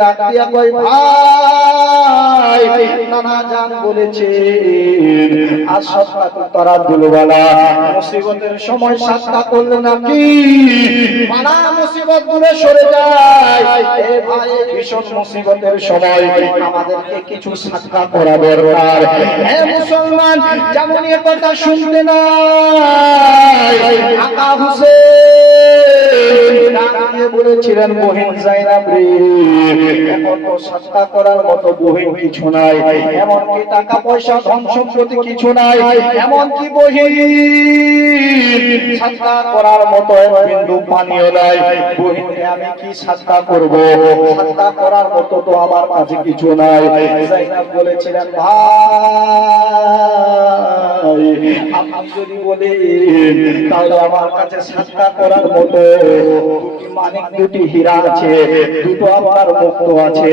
ডাকিয়া কই ভাই নানা জান বলেছে আজ সপ্তাহ তারা দুলবালা মুসিবতের সময় সাদকা করলে নাকি মানা মুসিবত দূরে সরে যায়। এ ভাই ভীষণ মুসিবতের সময় আমাদেরকে কিছু সাদকা করা দরকার। হে মুসলমান, যেমন এ কথা শুনতে নাই আকা হুসেন ডাকিয়ে বলেছিলেন বহিন যায়নাব রে, এখন তো সাদকা করার মতো বহিন কিছু নাই, এমনকি টাকা পয়সা ধন সম্পত্তি কিছু নাই, এমনকি বহিন সাদকা করার মতো এক বিন্দু পানিও নাই। বহিনকে আমি কি সাদকা করব? সাদকা করার মতো তো আমার কাছে কিছু নাই। যায়নাব বলেছিলেন ভাই আপনি যদি বলেন তাহলে আমার কাছে সাদকা করার মতো দুটি মানিক দুটি হীরা আছে, দুটো আপনার মুক্ত আছে।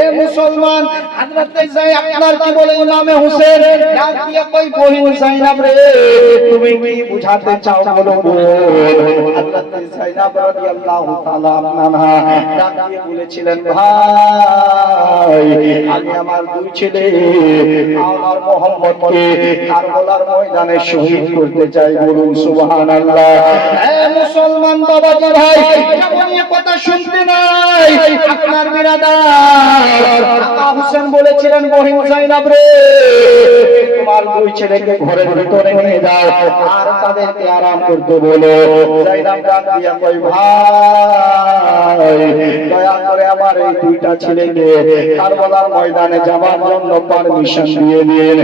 এ মুসলমান, হযরতে আপনার কি বলে ইমামে হোসেন ডাক দিয়ে কই বহিন যায়নাব রে, তুমি কি বুঝাতে চাও বলো? হযরতে যায়নাব রাদিয়াল্লাহু তাআলা আনহা ডাক দিয়ে বলেছিলেন ভাই আমি আমার দুই ছেলে আওলার মোহাম্মদকে কারবালার ময়দানে শহীদ করতে চাই, বলুন সুবহানাল্লাহ। এ মুসলমান বাবাজি ভাই, যেমন এই কথা শুনতে নাই আপনার বিরাদার আকা হোসেন বলেছিলেন বহিন যায়নাব রে, তোমার দুই ছেলেকে ঘরের ভিতরে নিয়ে যাও আর তাদেরকে আরাম করতে বলো। যায়নাব ডাক দিয়া কই ভাই দয়া করে আমার এই দুইটা ছেলেকে কারবালার ময়দানে যাওয়ার জন্য পারমিশন দিয়ে দিন।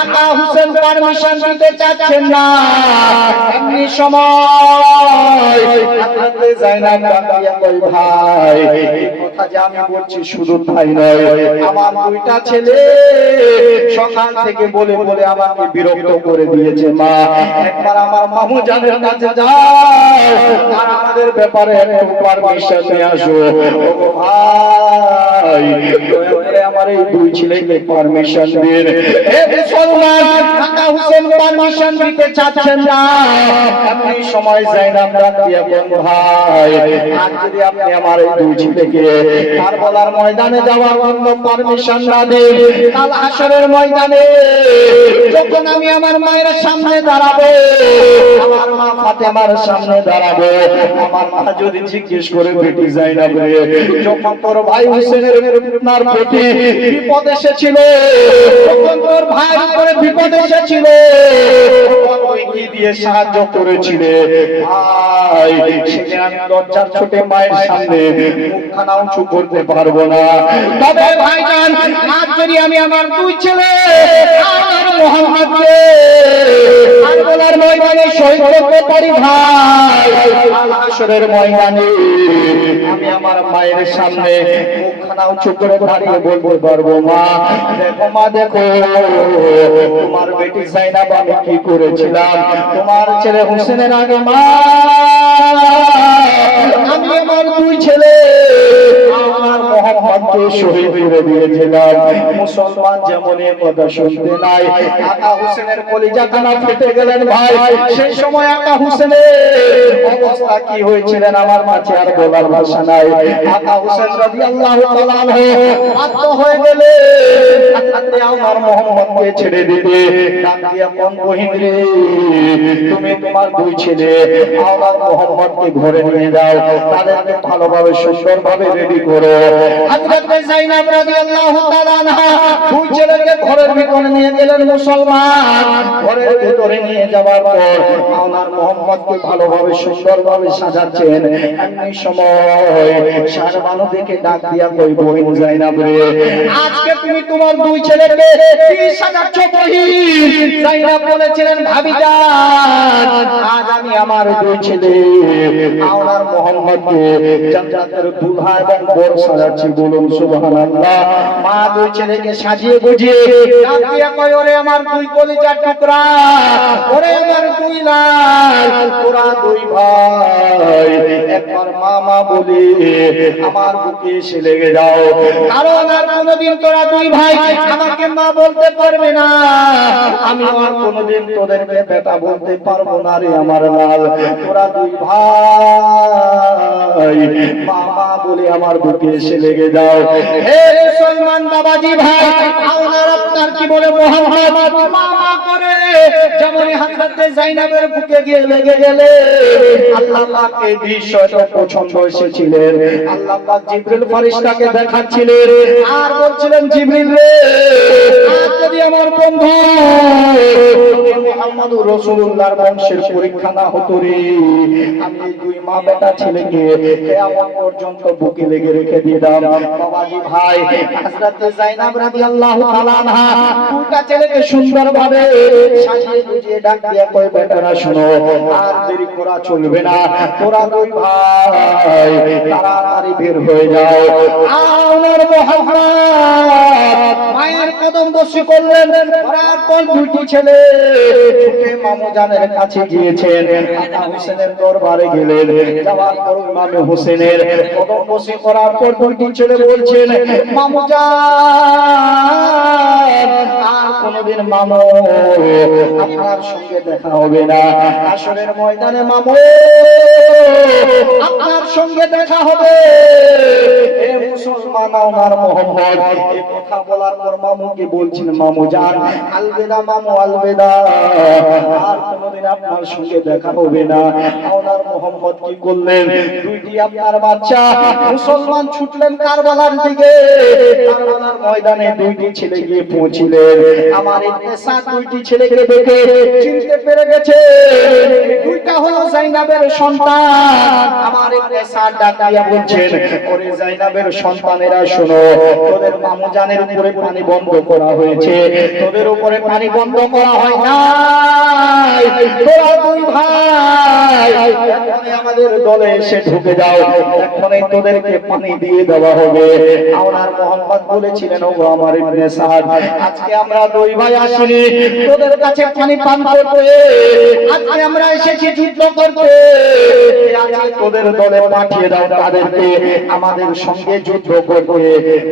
আকা হোসেন পারমিশন দিতে চাচ্ছেন না। এমনি সময় হযরতে যায়নাব ডাক দিয়া কই ভাই এই কথা যে আমি বলছি শুধু তাই নয়, আমার দুইটা ছেলে সকাল থেকে বলে বলে আমাকে বিরক্ত করে দিয়েছে। মা একবার আমার মামু জানের কাছে যাও আর আমাদের ব্যাপারে একটু পারমিশন নিয়ে আসো। ও ভাই দয়া করে আমার এই দুই ছেলেকে পারমিশন দিন। হে মুসলমান, আকা হোসেন পারমিশন দিতে চাচ্ছেন না। এমনি সময় যায়নাব ডাক দিয়া বলেন ভাই আজ যদি আপনি আমার এই দুই ছেলেকে কারবালার ময়দানে যাওয়ার জন্য পারমিশন না দেন, কাল হাশরের ময়দানে যখন আমি আমার মায়ের সামনে দাঁড়াবো, আমার মা ফাতেমার সামনে দাঁড়াবো, আমার মা যদি জিজ্ঞেস করে বেটি যায়নাব রে যখন তোর ভাই হোসেনের আপনার প্রতি বিপদ এসেছিল, যখন তোর ভাই উপরে বিপদ এসেছিল তুই কি দিয়ে সাহায্য করেছিলে? ভাই সেদিন আমি লজ্জার ছোটে মায়ের সামনে মুখখানা উঁচু করতে পারবো না। তবে ভাইজান আজ যদি আমি আমার দুই ছেলে আমার মোহাম্মদকে কারবালার ময়দানে শহীদ করতে পারি ভাই, হাশরের ময়দানে আমি আমার মায়ের সামনে মুখখানা উঁচু করে দাঁড়িয়ে বলতে পারবো মা দেখো, মা দেখো তোমার বেটি যায়নাব আমি কি করেছিলাম, তোমার ছেলে হোসেনের আগে মা আমি আমার দুই ছেলে আমার মোহাম্মদকে শহীদ করে দিয়েছিলাম। মুসলমান যেমন এই কথা শুনতে নাই আকা হোসেনের কলিজা কানা ফেটে গেলেন ভাই। সেই সময় আকা হোসেনের অবস্থা কি হয়েছিলেন আমার কাছে আর বলার ভাষা নাই। আকা হোসেন রাদিয়াল্লাহু তাআলা আনহু বাধ্য হয়ে গেলেন আমার মোহাম্মদকে ছেড়ে দিতে। ডাক দিয়া কোন বহিন রে, তুমি তোমার দুই ছেলে আওলাদ মোহাম্মদকে ঘরে নিয়ে যাও, তাদেরকে ভালোভাবে সুন্দরভাবে রেডি করো। হযরতে যায়নাব রাদিয়াল্লাহু তাআলা আনহা দুই ছেলেকে ঘরের ভিতরে নিয়ে গেলেন। মুসলমান ঘরের ভিতরে নিয়ে যাওয়ার পর আওলাদ মোহাম্মদকে ভালোভাবে সুন্দরভাবে সাজাচ্ছেন। এমনি সময় শাহবানু দেখে ডাক দিয়া কই বহিন যায়নাব রে, আজকে তুমি তোমার দুই ছেলেকে কি সাজাচ্ছ বহিন? যায়নাব বলেছিলেন ভাবিজান আজ আমি আমার দুই ছেলে আওলাদ মোহাম্মদকে জান্নাতের দুলহা এবং বর সাজাচ্ছি, বলুন সুবহানাল্লাহ। মা দুই ছেলেকে সাজিয়ে বুঝিয়ে ডাক দিয়া কই ওরে আমার দুই কলিজার টুকরা, ওরে আমার দুই লাল তোরা দুই ভাই একবার মা মা বলে আমার বুকে এসে লেগে যাও, কারণ আর কোনোদিন তোরা দুই ভাই আমাকে মা বলতে পারবে না, আমি আর কোনোদিন তোদেরকে বেটা বলতে পারবো না রে আমার লাল, তোরা দুই ভাই ভাই মা মা বলে আমার বুকে এসে লেগে যাও। হে মুসলমান বাবাজি ভাই, আপনার আপনার কি বলে মোহাম্মদ মা মা করে যেমন হযরতে যায়েনবের বুকে গিয়ে লেগে গেলে আল্লাহ পাককে বিষয়টা পছন্দ এসেছিলেন। আল্লাহ পাক জিবরিল ফেরেশতাকে দেখাচ্ছিলেন আর বলছিলেন, জিবরিল রে, আজ যদি আমার বন্ধু মুহাম্মদুর রাসূলুল্লাহর বংশের পরীক্ষা না হতো রে, আমি এই দুই মা বেটা ছেলেকে কিয়ামত পর্যন্ত বুকে লেগে রেখে দিতাম। বাবাজি ভাই, হযরতে যায়েনব রাদিয়াল্লাহু তাআলা আনহা দুটা ছেলেকে সুন্দরভাবে সাজিয়ে গুজিয়ে ডাক দিয়ে কয়, বেটারা শোনো, আর দেরি করা চলবে না, তোরা দুই ভাই তাড়াতাড়ি বের হয়ে যাও। আমার মুহাম্মদ মায়ের কদম বসে করলেন। ওরা কোন দুটি ছেলে ছুটে মামু জানের কাছে গিয়েছেন, আতা হোসেনের দরবারে গেলেন। যাওয়ার পর ইমামে হোসেনের কদম বসে করার পর দুটি ছেলে বলছেন, মামু জান, আর কোনদিন মামু আপনার সঙ্গে দেখা হবে না। আসরের ময়দানে মামু আপনার সঙ্গে দেখা হবে। এ মুসলমান আমার মোহাম্মদ এই কথা বলার পর মামুকে বলছেন, মামু জান আলবিদা, মামু আলবিদা, আর কোনদিন আপনার সঙ্গে দেখা হবে না। আমার মোহাম্মদ কি করলেন, দুইটি আপনার বাচ্চা মুসলমান ছুটলেন কারবালার দিকে। কারবালার ময়দানে দুইটি ছেলে গিয়ে পৌঁছিলেন। আমার ইবনে সাদ দুইটি ছেলেকে দেখে চিনতে পেরে গেছে, দুইটা হলো যায়েনবের সন্তান। আমার ইবনে সাদ ডাক দিয়া বলছেন, ওরে যায়েনবের সন্তানেরা শোনো, তোদের মামু জানের উপরে পানি বন্ধ করা হয়েছে, তোদের উপরে পানি বন্ধ করা হয় নাই। তোরা দুই ভাই এখনই আমাদের দলে এসে ঢুকে যাও, এখনই তোদেরকে পানি দিয়ে দেওয়া হবে। আমার মোহাম্মদ বলেছিলেন, ওগো আমার ইবনে সাদ, আজকে আমরা দুই ভাই আসিনি তোদের কাছে পানি পান করতে, আজকে আমরা এসেছি যুদ্ধ করতে। আজকে তোদের দলে পাঠিয়ে দাও তাদেরকে আমাদের সঙ্গে যুদ্ধ করতে।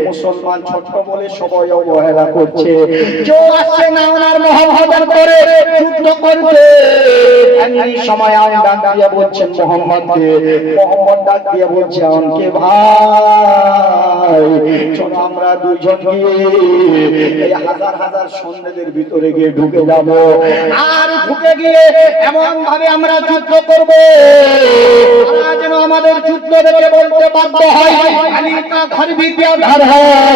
মুসলমান ছোট বলে সবাই অবহেলা করছে, কেউ আসছে না ওনার মোহাম্মদের করে যুদ্ধ করতে। এই সময় আমি ডাক দিয়ে বলছেন মোহাম্মদকে, মোহাম্মদ ডাক দিয়ে বলছে আমাকে, ভাই চলো আমরা দুইজন গিয়ে এই হাজার হাজার সৈন্যদের ভিতরে গিয়ে ঢুকে যাব, আর ঢুকে গিয়ে এমন ভাবে আমরা যুদ্ধ করব যেন আমাদের যুদ্ধ দেখে বলতে বাধ্য হয়, আলী কা ঘর ভি প্যার হ্যায়,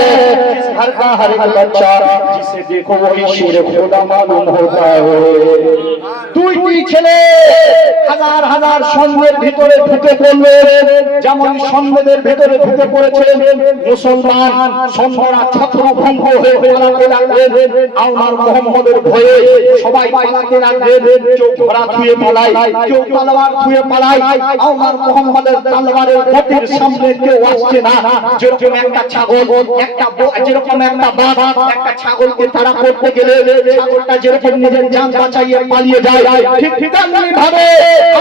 জিস ঘর কা হর এক বাচ্চা জিসে দেখো ওই শের খোদা মালুম হোতা হ্যায়। দুইটি ছেলে হাজার হাজার সৈন্যের ভিতরে ঢুকে পড়লো, যেমন সৈন্যদের ভিতরে ঢুকে পড়েছে মুসলমান সৈন্যরা ছত্রভঙ্গ হয়ে পালাতে লাগলেন। আমার মুহাম্মদের ভয়ে সবাই পালাতে লাগলেন, কেউ ঘোড়া ছুঁয়ে পালায়, কেউ তলোয়ার ছুঁয়ে পালায়। আমার মুহাম্মদের তলোয়ারের গতির সামনে কেউ আসছে না। যেরকম একটা ছাগল, যেরকম একটা বাঘ একটা ছাগলকে তাড়া করতে গেলে ছাগলটা যেরকম নিজের জান বাঁচাইয়ে পালিয়ে যায়, ঠিক তেমনি ভাবে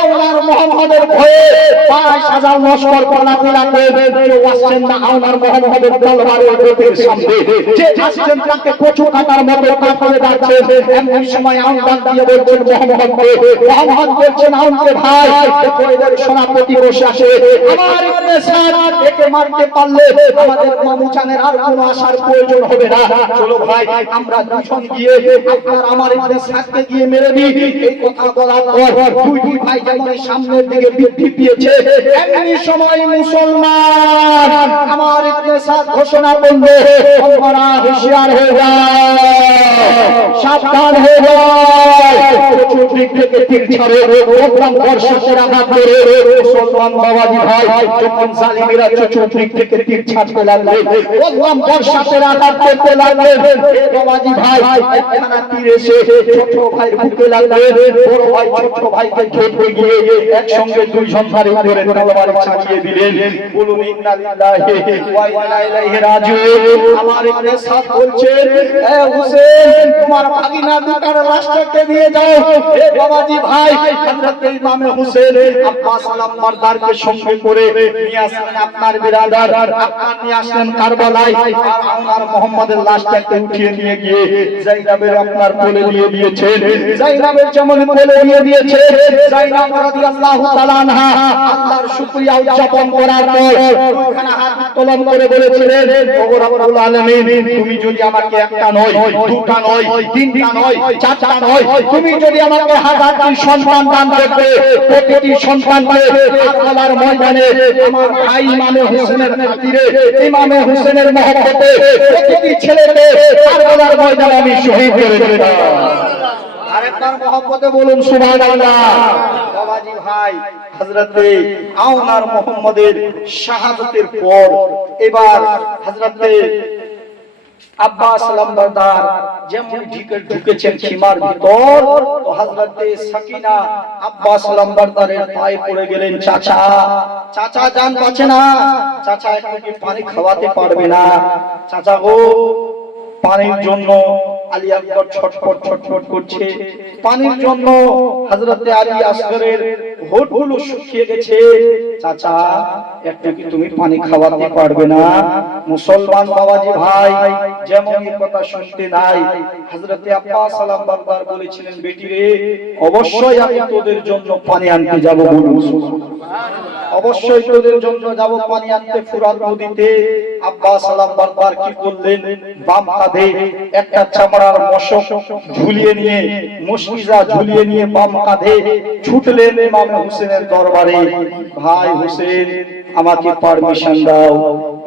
আমার মুহাম্মদের ভয়ে ২২,০০০ লস্কর পালাতে লাগলেন, কেউ আসছেন না আমার মুহাম্মদের তলোয়ারের গতির সামনে। যে আসছেন তাকে কচু কাটার মতো কাটতে যাচ্ছে। এমন সময় আওয়াজ দিয়ে বলছেন মুহাম্মদকে, মুহাম্মদ বলছেন আওয়াজকে, ভাই দেখো এদের সেনাপতি বসে আছে, আমার ইবনে সাদ একে মারতে পারলে আমাদের মামু জানের আর কোনো আসার প্রয়োজন হবে না। চলো ভাই আমরা দুজন গিয়ে আপনার আমার ইবনে সাদকে গিয়ে মেরে দিই। এই কথা বলার পর দুই ভাই যেমন সামনের দিকে বৃদ্ধি পেয়েছে, এমনি সময় মুসলমান আমার ইবনে সাদ ঘোষণা করলো, তোমরা হুঁশিয়ার হয়ে যাও, সাবধান হয়ে যাও, চতুর্দিক থেকে তীর ছাড়ে প্রোগ্রাম বর্ষাতে আঘাত করে। মুসলমান বাবাজি ভাই যখন জালিমেরা চতুর্দিক থেকে তীর ছাড়তে লাগলেন, প্রোগ্রাম বর্ষাতে আঘাত করতে লাগলেন, বাবাজি ভাই একখানা তীর এসে ছোট ভাইয়ের বুকে লাগলেন। বড় ভাই ছোট ভাইকে ধরতে গিয়ে একসঙ্গে দুইজন ভারে ধরে তলোয়ার চালিয়ে দিলেন। বলুন ইন্না লিল্লাহি ওয়া ইন্না ইলাইহি রাজিউন। আমার ইবনে সাদ বলছেন, এ হুসেন তোমার ভাগিনা দুটার লাশটাকে নিয়ে যাও। হে বাবাজি ভাই, হযরত ইমামে হুসেন আব্বাস সালাম বারদারকে সঙ্গে করে নিয়ে আসলেন আপনার বিরাদার, আপনার নিয়ে আসলেন কারবালায়। আর আমার মুহাম্মাদের লাশটাকে উঠিয়ে নিয়ে গিয়ে যায়নাবের আপনার কোলে দিয়ে দিয়েছেন। যায়নাবের যেমন কোলে দিয়ে দিয়েছে, যায়নাব রাদিয়াল্লাহু তাআলা আনহা আল্লাহর শুকরিয়া উদযাপন করার পর দুখানা হাত উত্তোলন করে বলেছিলেন, ওগো রব্বুল আলামিন, তুমি যদি আমাকে একটা নয়, দুটা নয়, তিনটা নয়, চারটা নয়, তুমি যদি আমাকে হাজারটি সন্তান দান করতে, প্রতিটি সন্তানকে কারবালার ময়দানে আমার ভাই ইমামে হোসেনের খাতিরে, ইমামে হোসেনের মহব্বতে প্রতিটি ছেলেকে কারবালার ময়দানে আমি শহীদ করে দিতাম। আরেকবার মহব্বতে বলুন সুবহানাল্লাহ। বাবাজি ভাই, হযরতে আওনার মুহাম্মদের শাহাদাতের পর এবার হযরতে আব্বাস সালাম বারদার যেমন ঢুকেছেন খিমার ভিতর, তো হযরতে সাকিনা আব্বাস সালাম বারদারের পায়ে পড়ে গেলেন, চাচা, চাচা জান বাঁচে না, চাচা একটু কি পানি খাওয়াতে পারবে না? চাচা গো, পানির জন্য আলী আকবর ছটফট ছটফট করছে, পানির জন্য হযরতে আলী আসগরের হোঠগুলো শুকিয়ে গেছে, চাচা একটু কি তুমি পানি খাওয়াতে পারবে না? মুসলমান বাবাজি ভাই যেমন এই কথা শুনতে নাই, হযরতে আব্বাস সালাম বারবার বলেছিলেন, বেটি রে, অবশ্যই আমি তোদের জন্য পানি আনতে যাব, বলুন অবশ্যই তোদের জন্য যাব পানি আনতে ফুরাত নদীতে। আব্বাস সালাম বারবার কি করলেন, বাম কাঁধে একটা চামড়ার মশক ঝুলিয়ে নিয়ে, মুশকিজা ঝুলিয়ে নিয়ে বাম কাঁধে ছুটলেন ইমামে হোসেনের দরবারে। ভাই হোসেন, আমাকে পারমিশন দাও।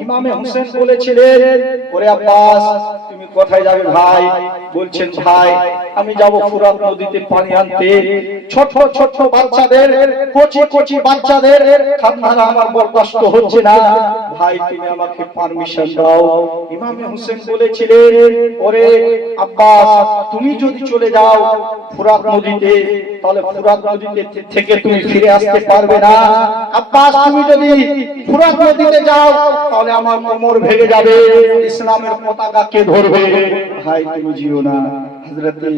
ইমামে হোসেন বলেছিলেন, ওরে আব্বাস তুমি কোথায় যাবে ভাই? বলছেন, ভাই আমি যাব ফুরাত নদীতে পানি আনতে। ছোট ছোট বাচ্চাদের, কচি কচি বাচ্চাদের কান্না আমার বরদাস্ত হচ্ছে না, ভাই তুমি আমাকে পারমিশন দাও। ইমামে হোসেন বলেছিলেন, ওরে আব্বাস তুমি যদি চলে যাও ফুরাত নদীতে, তাহলে ফুরাত নদীতে থেকে তুমি ফিরে আসতে পারবে না। আব্বাস তুমি যদি ফুরাত নদীতে যাও তাহলে আমার কোমর ভেঙে যাবে, ইসলামের পতাকা কে ধরবে? ভাই তুমি জিও না। হযরতে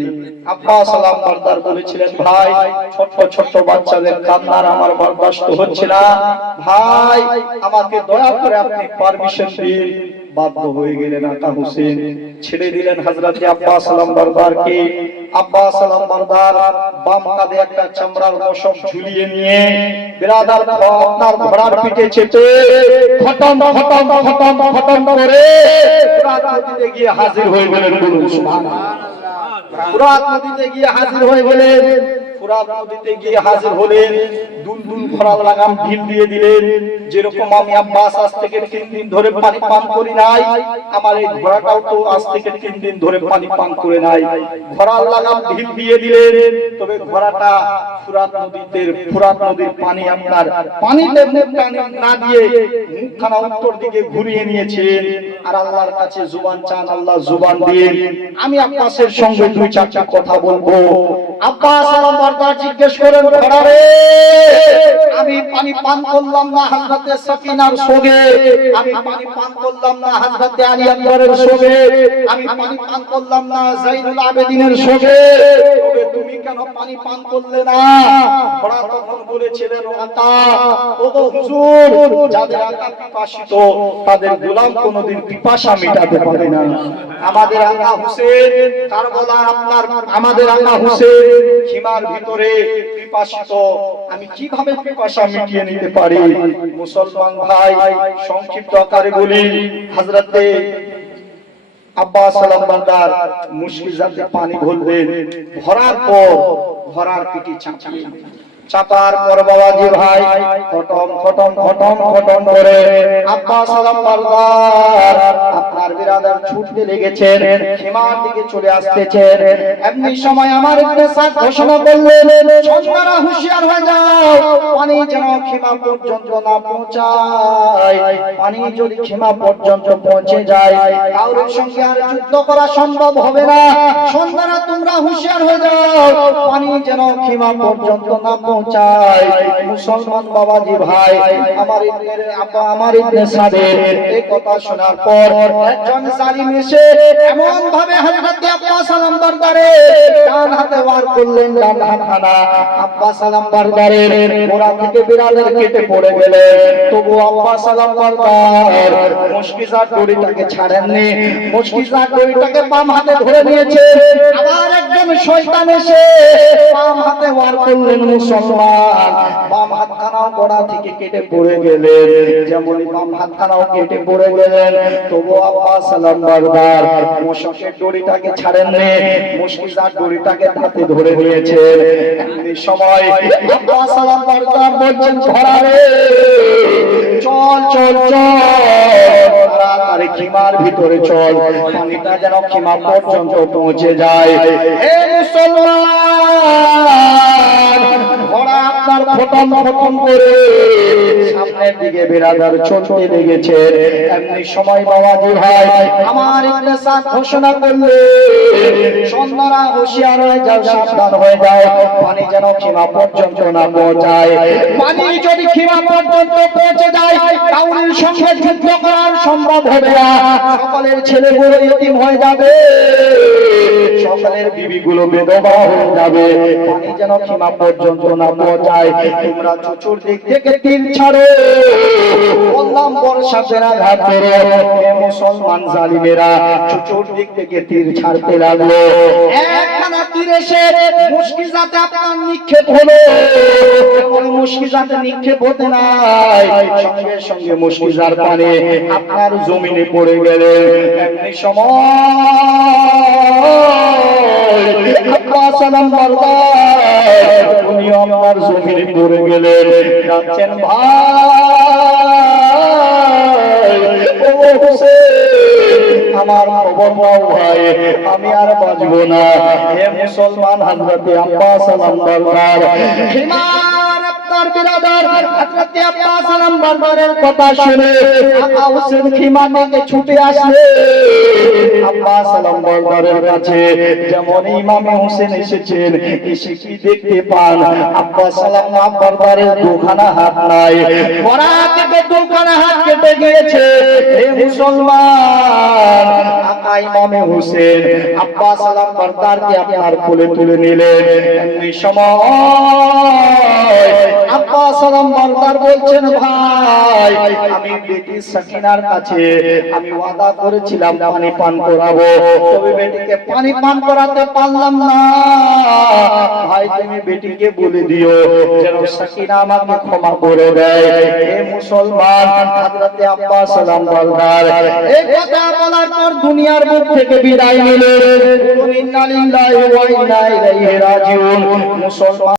আব্বাস সালাম বারদার বলেছিলেন, ভাই ছোট ছোট বাচ্চাদের কান্নার আমার বরদাস্ত হচ্ছে না, ভাই আমাকে দয়া করে আপনি পারমিশন দিন। বাধ্য হয়ে গেলেন আকা হোসেন, ছেড়ে দিলেন হযরতে আব্বাস সালাম বারদারকে। আব্বাস সালাম বারদার বাম কাঁধে একটা চামড়ার মশক ঝুলিয়ে নিয়ে বিরাদার আপনার ঘোড়ার পিঠে চেপে খটম খটম খটম খটম করে ফুরাত নদীতে গিয়ে হাজির হয়ে গেলেন, বলুন সুবহানাল্লাহ। ফুরাত নদীতে গিয়ে হাজির হয়ে গেলেন। ফুরাত নদীতে গিয়ে হাজির হলেন, দুলদুল ঘোড়ার লাগাম ঢিল দিয়ে দিলেন। যেরকম আমি আব্বাস আজ থেকে 3 দিন ধরে পানি পান করি নাই, আমার এই ঘোড়াটাও তো আজ থেকে 3 দিন ধরে পানি পান করে নাই। ঘোড়ার লাগাম ঢিল দিয়ে দিলেন, তবে ঘোড়াটা ফুরাত নদীর পানি আপনার পানিতে মুখ না দিয়ে মুখখানা উত্তর দিকে ঘুরিয়ে নিয়েছেন। আর আল্লাহর কাছে জুবান চান, আল্লাহ জুবান দিয়ে আমি আব্বাসের সঙ্গে 2-4টা কথা বলবো। আব্বাস সালাম বারবার জিজ্ঞেস করেন, ঘোড়া রে, আমি পানি পান করলাম না হযরতে সাকিনার সঙ্গে, আমি পানি পান করলাম না হযরতে আলী আকবরের সঙ্গে, আমি পানি পান করলাম না যাইনুল আবেদিনের সঙ্গে, তবে তুমি কেন পানি পান করলে না? ঘোড়া তখন বলেছিলেন, আতা ওগো হুজুর, যাদের আকা পিপাসিত তাদের গোলাম কোনোদিন পিপাসা মেটাতে পারে না। আমাদের আকা হোসেন কারবালার আপনার, আমাদের আকা হোসেন খিমার ভিতরে পিপাসিত, আমি কিভাবে পিপাসা মিটিয়ে নিতে পারি? মুসলমান ভাই সংক্ষিপ্ত আকারে বলি, হযরতে আব্বাস সালাম বারদার মুশকিজাতে পানি ভরলেন, ভরার পর ঘোড়ার পিঠে চাপিয়ে, চাপার পর বাবাজি ভাই খটম খটম খটম খটম করে আব্বাস সালাম বারদার আপনার বিরাদার ছুটতে লেগেছেন, খিমার দিকে চলে আসতেছেন। এমনি সময় আমার ইবনে সাদ ঘোষণা করলেন, সন্তানরা হুঁশিয়ার হয়ে যাও, পানি যেন খিমা পর্যন্ত না পৌঁছায়। পানি যদি খিমা পর্যন্ত পৌঁছে যায়, কারোর সঙ্গে আর যুদ্ধ করা সম্ভব হবে না। সন্তানরা তোমরা হুঁশিয়ার হয়ে যাও, পানি যেন খিমা পর্যন্ত না পৌঁছায়। মুসলমান বাবাজি ভাই, আমার ইবনে সাদের এই কথা শোনার পর একজন জালিম এসে এমন ভাবে হযরত আব্বাস সালাম বারদারে ডান হাতে ওয়ার করলেন, ডান হাতখানা আব্বাস সালাম বারদারের গোড়া থেকে বিড়ালের কেটে পড়ে গেলেন। তবু আব্বাস সালাম বারদার মুশকিজার দড়িটাকে ছাড়েননি, মুশকিজার দড়িটাকে বাম হাতে ধরে নিয়েছে। আবার একজন শয়তান এসে বাম হাতে ওয়ার করলেন, মুসলমান বাম হাতখানাও গোড়া থেকে কেটে পড়ে গেলেন। যেমন বাম হাতখানাও কেটে পড়ে গেলেন, তবু আব্বাস সালাম বারদার মুশকিজার দড়িটাকে ছাড়েননি, মুশকিজার দড়িটাকে হাতে ধরে নিয়েছেন। এই সময় আব্বাস সালাম বারদার বলছেন, ঘোড়া রে চল চল চল, তাড়াতাড়ি খিমার ভিতরে চল, পানিটা যেন খিমা পর্যন্ত পৌঁছে যায়। হে মুসলমান, ঘোড়া আপনার ফটন ফটন করে সামনের দিকে বিরাদার চলতে লেগেছে। এমনি সময় বাবাজি ভাই, আমার ইবনে সাদ ঘোষণা করলে, সন্তানরা হুঁশিয়ার হয়ে যাও, সাবধান হয়ে যাও, পানি যেন খিমা পর্যন্ত না পৌঁছায়। পানি যদি খিমা পর্যন্ত পৌঁছে যায়, কাউরির সঙ্গে যুদ্ধ করার সম্ভব হবে না। সকলের ছেলেগুলো ইতিম হয়ে যাবে, সকলের বিবিগুলো বিধবা হয়ে যাবে। পানি যেন খিমা পর্যন্ত না পৌঁছায়। তোমরা চতুর্দিক থেকে তীর ছাড়ো, বললাম বর্ষাদের আঘাত করে। হে মুসলমান জালিমেরা, চতুর্দিক থেকে তীর ছাড়তে লাগলো। একখানা তীর এসে মুশকিজাতে আপনার নিক্ষেপ হলো। ওই মুশকিজাতে নিক্ষেপ হতে নাই, সঙ্গে সঙ্গে মুশকিজার পানি আপনার জমিনে পড়ে গেলেন। এমনি সময় আব্বাস সালাম বারদার উনি আমার জমিনে পড়ে গেলেন। যাচ্ছেন ভাই, ও হোসেন, আমার খবর নাও ভাই, আমি আর বাঁচব না। হে মুসলমান, হযরতে আব্বাস সালাম বারদার খিমার আপনার বিরাদার হযরত আব্বাস সালাম বারদারের কথা শুনে আকা হোসেন খিমা থেকে ছুটে আসলে আব্বাস সালাম বারদারের কাছে। যেমন ইমামে হোসেন এসেছেন, এসে কি দেখতে পান, আব্বাস সালাম বারদারের দুখানা হাত নাই, গোড়া থেকে দুখানা হাত কেটে গিয়েছে। হে মুসলমান, আকা ইমামে হোসেন আব্বাস সালাম বারদারকে আপনার কোলে তুলে নিলেন। এই সময় আব্বাস সালাম বারদার বলছেন, ভাই আমি বেটি সাকিনার কাছে আমি ওয়াদা করেছিলাম পানি পান করাবো, তবে বেটিকে পানি পান করাতে পারলাম না। ভাই তুমি বেটিকে বলে দিও যেন সাকিনা আমাকে ক্ষমা করে দেয়। হে মুসলমান, হযরতে আব্বাস সালাম বারদার এই কথা বলার পর দুনিয়ার বুক থেকে বিদায় নিলেন। ইন্না লিল্লাহি ওয়া ইন্না ইলাইহি রাজিউন। মুসলমান